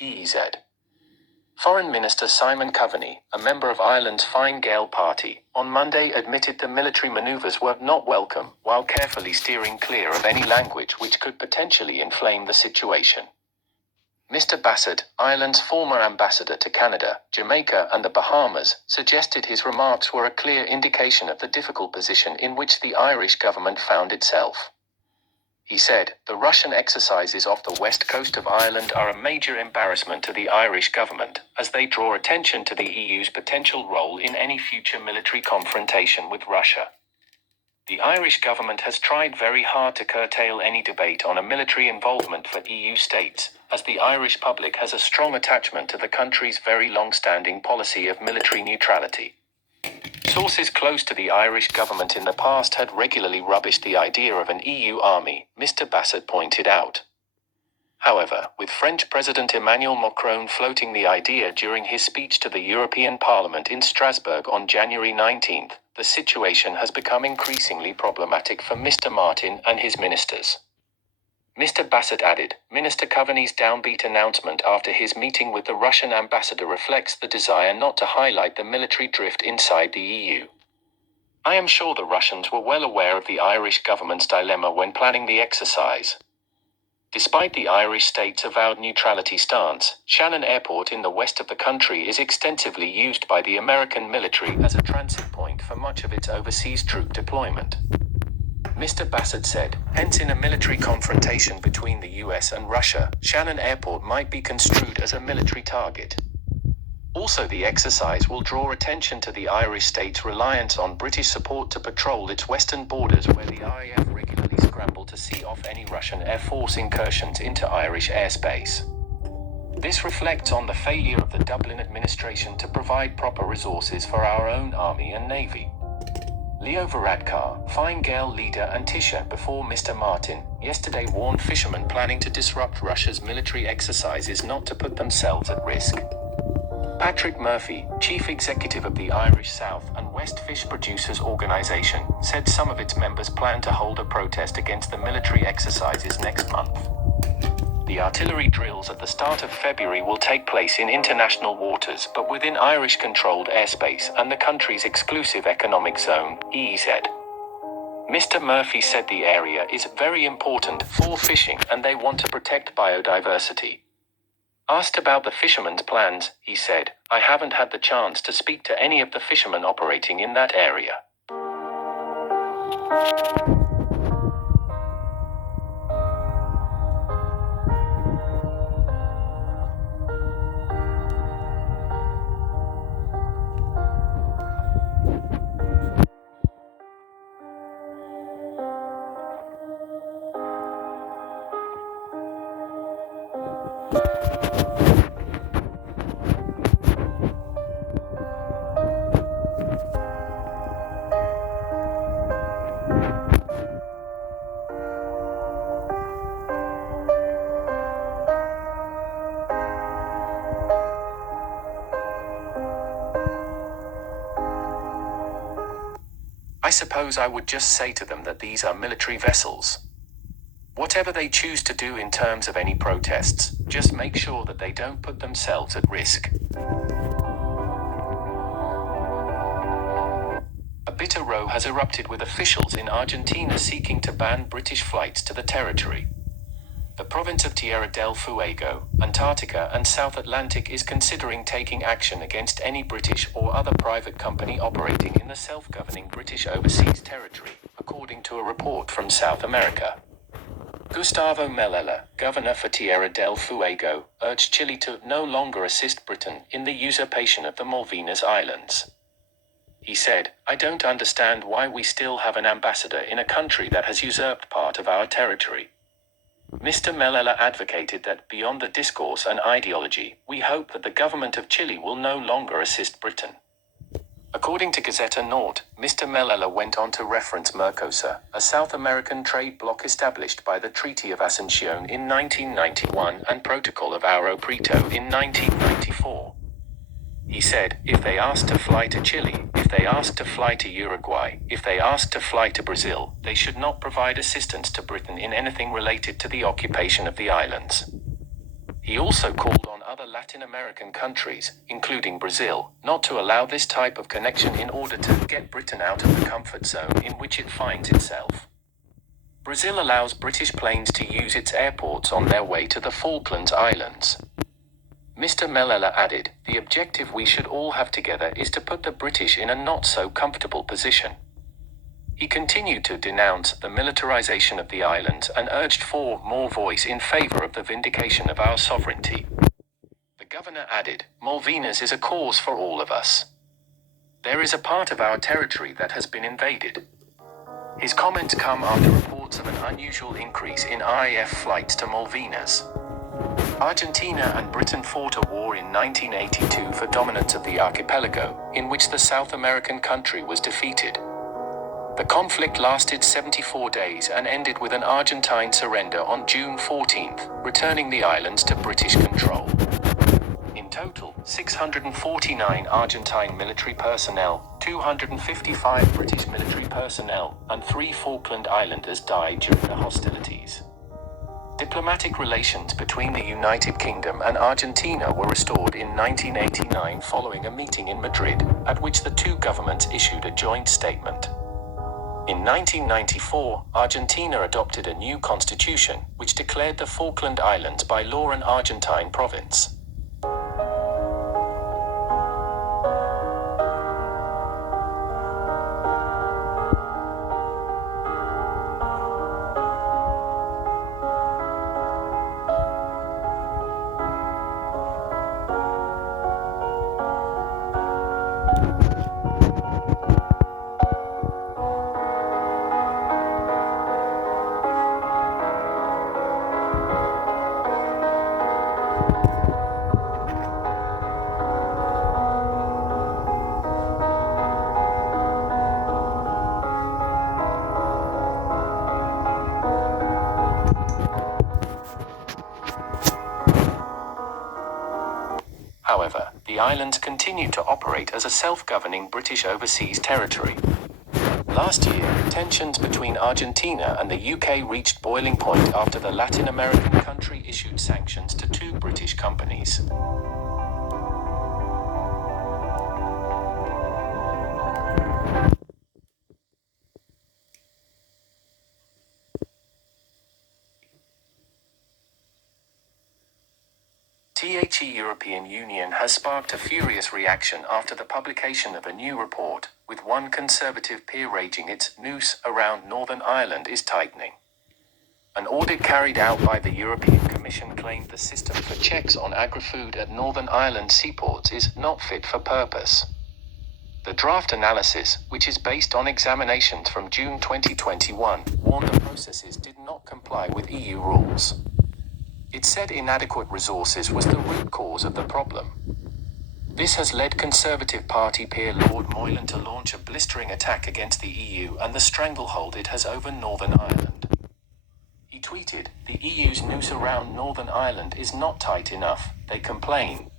EEZ. Foreign Minister Simon Coveney, a member of Ireland's Fine Gael party, on Monday admitted the military manoeuvres were not welcome, while carefully steering clear of any language which could potentially inflame the situation. Mr. Bassett, Ireland's former ambassador to Canada, Jamaica and the Bahamas, suggested his remarks were a clear indication of the difficult position in which the Irish government found itself. He said, "The Russian exercises off the west coast of Ireland are a major embarrassment to the Irish government, as they draw attention to the EU's potential role in any future military confrontation with Russia. The Irish government has tried very hard to curtail any debate on a military involvement for EU states, as the Irish public has a strong attachment to the country's very long-standing policy of military neutrality." Sources close to the Irish government in the past had regularly rubbished the idea of an EU army, Mr. Bassett pointed out. However, with French President Emmanuel Macron floating the idea during his speech to the European Parliament in Strasbourg on January 19, the situation has become increasingly problematic for Mr. Martin and his ministers. Mr. Bassett added, Minister Coveney's downbeat announcement after his meeting with the Russian ambassador reflects the desire not to highlight the military drift inside the EU. I am sure the Russians were well aware of the Irish government's dilemma when planning the exercise. Despite the Irish state's avowed neutrality stance, Shannon Airport in the west of the country is extensively used by the American military as a transit point for much of its overseas troop deployment. Mr. Bassett said, hence in a military confrontation between the US and Russia, Shannon Airport might be construed as a military target. Also, the exercise will draw attention to the Irish state's reliance on British support to patrol its western borders, where the RAF regularly scramble to see off any Russian Air Force incursions into Irish airspace. This reflects on the failure of the Dublin administration to provide proper resources for our own army and navy. Leo Varadkar, Fine Gael leader and Taoiseach before Mr. Martin, yesterday warned fishermen planning to disrupt Russia's military exercises not to put themselves at risk. Patrick Murphy, chief executive of the Irish South and West Fish Producers Organisation, said some of its members plan to hold a protest against the military exercises next month. The artillery drills at the start of February will take place in international waters but within Irish-controlled airspace and the country's exclusive economic zone, EEZ. Mr. Murphy said the area is very important for fishing and they want to protect biodiversity. Asked about the fishermen's plans, he said, I haven't had the chance to speak to any of the fishermen operating in that area. I suppose I would just say to them that these are military vessels. Whatever they choose to do in terms of any protests, just make sure that they don't put themselves at risk. A bitter row has erupted with officials in Argentina seeking to ban British flights to the territory. The province of Tierra del Fuego, Antarctica and South Atlantic is considering taking action against any British or other private company operating in the self-governing British overseas territory, according to a report from South America. Gustavo Melella, governor for Tierra del Fuego, urged Chile to no longer assist Britain in the usurpation of the Malvinas Islands. He said, I don't understand why we still have an ambassador in a country that has usurped part of our territory. Mr. Melella advocated that, beyond the discourse and ideology, we hope that the government of Chile will no longer assist Britain. According to Gazeta Norte, Mr. Melella went on to reference Mercosur, a South American trade bloc established by the Treaty of Asunción in 1991 and Protocol of Ouro Preto in 1994. He said, if they ask to fly to Chile, if they ask to fly to Uruguay, if they ask to fly to Brazil, they should not provide assistance to Britain in anything related to the occupation of the islands. He also called on other Latin American countries, including Brazil, not to allow this type of connection in order to get Britain out of the comfort zone in which it finds itself. Brazil allows British planes to use its airports on their way to the Falklands Islands. Mr. Melella added, "The objective we should all have together is to put the British in a not-so-comfortable position." He continued to denounce the militarization of the islands and urged for more voice in favor of the vindication of our sovereignty. The governor added, "Malvinas is a cause for all of us. There is a part of our territory that has been invaded." His comments come after reports of an unusual increase in RAF flights to Malvinas. Argentina and Britain fought a war in 1982 for dominance of the archipelago, in which the South American country was defeated. The conflict lasted 74 days and ended with an Argentine surrender on June 14, returning the islands to British control. In total, 649 Argentine military personnel, 255 British military personnel, and 3 Falkland Islanders died during the hostilities. Diplomatic relations between the United Kingdom and Argentina were restored in 1989 following a meeting in Madrid, at which the two governments issued a joint statement. In 1994, Argentina adopted a new constitution, which declared the Falkland Islands by law an Argentine province. However, the islands continued to operate as a self-governing British overseas territory. Last year, tensions between Argentina and the UK reached boiling point after the Latin American country issued sanctions to 2 British companies. The European Union has sparked a furious reaction after the publication of a new report, with one Conservative peer raging its noose around Northern Ireland is tightening. An audit carried out by the European Commission claimed the system for checks on agri-food at Northern Ireland seaports is not fit for purpose. The draft analysis, which is based on examinations from June 2021, warned the processes did not comply with EU rules. It said inadequate resources was the root cause of the problem. This has led Conservative Party peer Lord Moylan to launch a blistering attack against the EU and the stranglehold it has over Northern Ireland. He tweeted, "The EU's noose around Northern Ireland is not tight enough," they complain.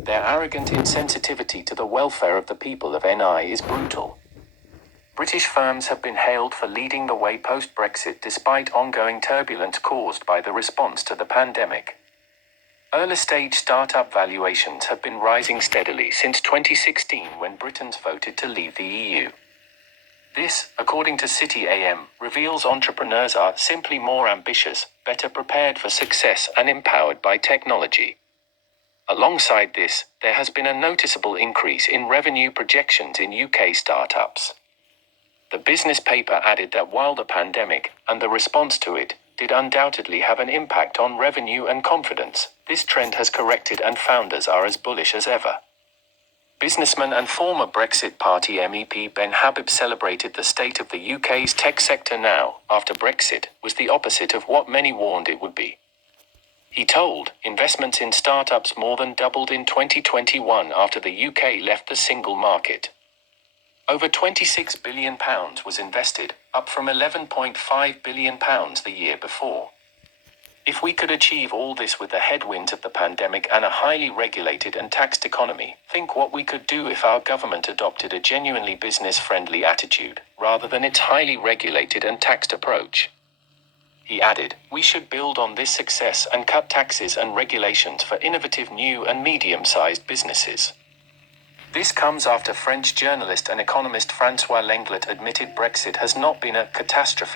Their arrogant insensitivity to the welfare of the people of NI is brutal. British firms have been hailed for leading the way post-Brexit despite ongoing turbulence caused by the response to the pandemic. Early-stage startup valuations have been rising steadily since 2016 when Britons voted to leave the EU. This, according to City AM, reveals entrepreneurs are simply more ambitious, better prepared for success and empowered by technology. Alongside this, there has been a noticeable increase in revenue projections in UK startups. The business paper added that while the pandemic, and the response to it, did undoubtedly have an impact on revenue and confidence, this trend has corrected and founders are as bullish as ever. Businessman and former Brexit Party MEP Ben Habib celebrated the state of the UK's tech sector now, after Brexit, was the opposite of what many warned it would be. He told, investments in startups more than doubled in 2021 after the UK left the single market. Over £26 billion was invested, up from £11.5 billion the year before. If we could achieve all this with the headwinds of the pandemic and a highly regulated and taxed economy, think what we could do if our government adopted a genuinely business-friendly attitude, rather than its highly regulated and taxed approach. He added, "We should build on this success and cut taxes and regulations for innovative new and medium-sized businesses." This comes after French journalist and economist François Lenglet admitted Brexit has not been a catastrophe